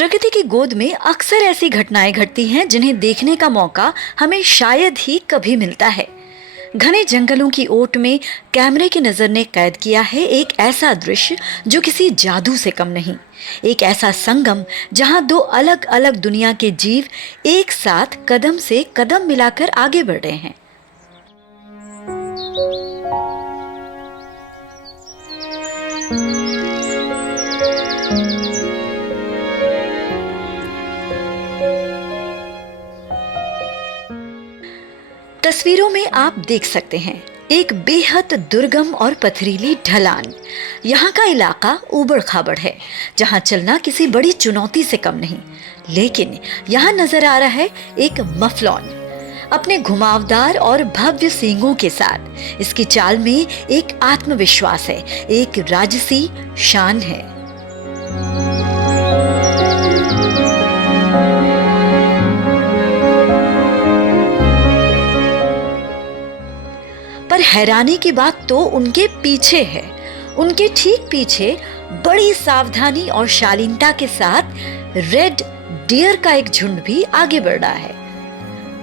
प्रकृति की गोद में अक्सर ऐसी घटनाएं घटती हैं जिन्हें देखने का मौका हमें शायद ही कभी मिलता है। घने जंगलों की ओट में कैमरे की नजर ने कैद किया है एक ऐसा दृश्य जो किसी जादू से कम नहीं। एक ऐसा संगम जहां दो अलग अलग दुनिया के जीव एक साथ कदम से कदम मिलाकर आगे बढ़ रहे हैं। तस्वीरों में आप देख सकते हैं एक बेहद दुर्गम और पथरीली ढलान। यहाँ का इलाका ऊबड़ खाबड़ है जहाँ चलना किसी बड़ी चुनौती से कम नहीं। लेकिन यहाँ नजर आ रहा है एक मफलॉन अपने घुमावदार और भव्य सींगों के साथ। इसकी चाल में एक आत्मविश्वास है, एक राजसी शान है। पर हैरानी की बात तो उनके पीछे है। उनके ठीक पीछे बड़ी सावधानी और शालीनता के साथ रेड डियर का एक झुंड भी आगे बढ़ रहा है।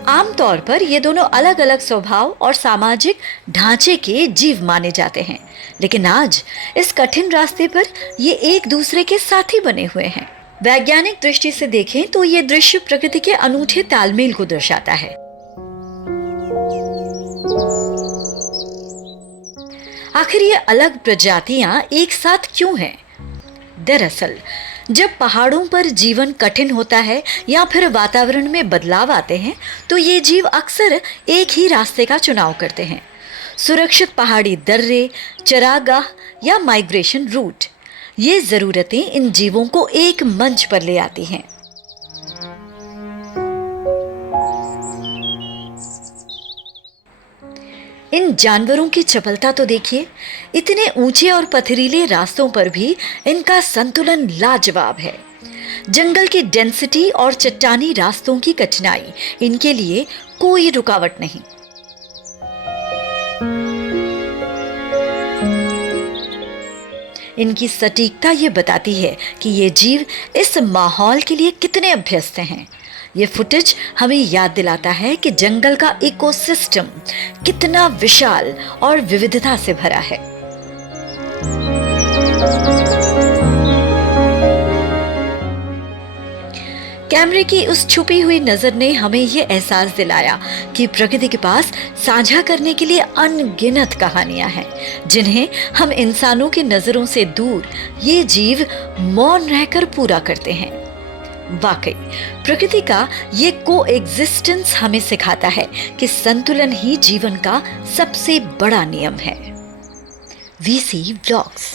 आमतौर पर ये दोनों अलग अलग स्वभाव और सामाजिक ढांचे के जीव माने जाते हैं, लेकिन आज इस कठिन रास्ते पर ये एक दूसरे के साथी बने हुए हैं। वैज्ञानिक दृष्टि से देखें तो ये दृश्य प्रकृति के अनूठे तालमेल को दर्शाता है। आखिर ये अलग प्रजातियां एक साथ क्यों हैं? दरअसल जब पहाड़ों पर जीवन कठिन होता है या फिर वातावरण में बदलाव आते हैं तो ये जीव अक्सर एक ही रास्ते का चुनाव करते हैं। सुरक्षित पहाड़ी दर्रे, चरागाह या माइग्रेशन रूट, ये जरूरतें इन जीवों को एक मंच पर ले आती हैं। इन जानवरों की चपलता तो देखिए। इतने ऊंचे और पथरीले रास्तों पर भी इनका संतुलन लाजवाब है। जंगल की डेंसिटी और चट्टानी रास्तों की कठिनाई इनके लिए कोई रुकावट नहीं। इनकी सटीकता ये बताती है कि ये जीव इस माहौल के लिए कितने अभ्यस्त हैं। ये फुटेज हमें याद दिलाता है कि जंगल का इकोसिस्टम कितना विशाल और विविधता से भरा है। कैमरे की उस छुपी हुई नजर ने हमें यह एहसास दिलाया कि प्रकृति के पास साझा करने के लिए अनगिनत कहानियां हैं, जिन्हें हम इंसानों की नजरों से दूर ये जीव मौन रहकर पूरा करते हैं। वाकई प्रकृति का ये कोएग्जिस्टेंस हमें सिखाता है कि संतुलन ही जीवन का सबसे बड़ा नियम है। VC vlogs.